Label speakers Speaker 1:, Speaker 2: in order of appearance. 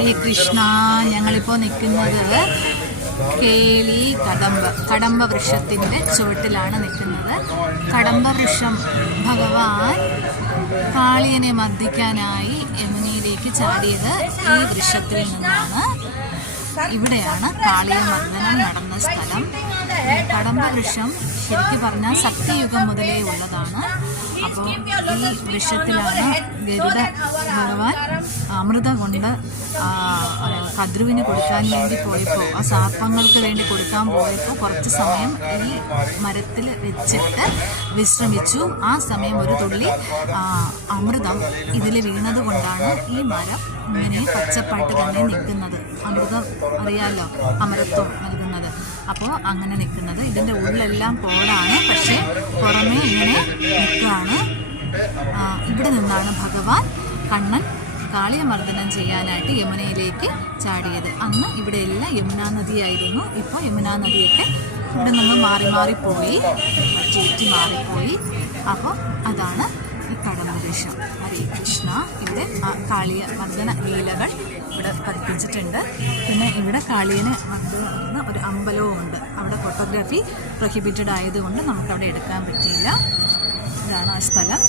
Speaker 1: ഹരേ കൃഷ്ണ ഞങ്ങളിപ്പോൾ നിൽക്കുന്നത് കേളി കടമ്പ കടമ്പ വൃക്ഷത്തിന്റെ ചുവട്ടിലാണ് നിൽക്കുന്നത് കടമ്പ വൃക്ഷം ഭഗവാൻ കാളിയനെ മർദ്ദിക്കാനായി യമുനയിലേക്ക് ചാടിയത് ഈ വൃക്ഷത്തിൽ നിന്നാണ്. ഇവിടെയാണ് കാളിയ മർദ്ദനം നടന്ന സ്ഥലം. കടമ്പ വൃക്ഷം ശരിക്കും പറഞ്ഞാൽ സത്യയുഗം മുതലേ ഉള്ളതാണ്. അപ്പോൾ ഈ വൃക്ഷത്തിലാണ് ഗരുഡ ഭഗവാൻ അമൃതം കൊണ്ട് കദ്രുവിന് കൊടുക്കാൻ വേണ്ടി പോയപ്പോൾ ആ സാപ്പങ്ങൾക്ക് വേണ്ടി കൊടുക്കാൻ പോയപ്പോൾ കുറച്ച് സമയം ഈ മരത്തിൽ വെച്ചിട്ട് വിശ്രമിച്ചു. ആ സമയം ഒരു തുള്ളി അമൃതം ഇതിൽ വീണത് കൊണ്ടാണ് ഈ മരം ഇങ്ങനെ പച്ചപ്പായിട്ട് തന്നെ നിൽക്കുന്നത്. അമൃതം അറിയാലോ? അമൃത്വം നൽകുന്നത്. അപ്പോൾ അങ്ങനെ നിൽക്കുന്നത്. ഇതിന്റെ ഉള്ളിലെല്ലാം പോടാണ് പക്ഷേ പുറമേ ഇങ്ങനെ നിൽക്കുകയാണ്. ഇവിടെ നിന്നാണ് ഭഗവാൻ കണ്ണൻ കാളിയമർദ്ദനം ചെയ്യാനായിട്ട് യമുനയിലേക്ക് ചാടിയത്. അന്ന് ഇവിടെ എല്ലാം യമുനാ നദിയായിരുന്നു. ഇപ്പോൾ യമുനാ നദിയൊക്കെ ഇവിടെ നിന്ന് മാറി മാറിപ്പോയി പോയി. ചുറ്റി മാറിപ്പോയി. അപ്പോൾ അതാണ് കടമദേശം ഹരേ കൃഷ്ണ. ഇവിടെ ആ കാളിയ മർദ്ദന ലീലകൾ ഇവിടെ പതിപ്പിച്ചിട്ടുണ്ട് പിന്നെ ഇവിടെ കാളിയനെ മർദ്ദന ഒരു അമ്പലവും ഉണ്ട്. അവിടെ ഫോട്ടോഗ്രാഫി പ്രൊഹിബിറ്റഡ് ആയതുകൊണ്ട് നമുക്കവിടെ എടുക്കാൻ പറ്റിയില്ല. ഇതാണ് ആ സ്ഥലം.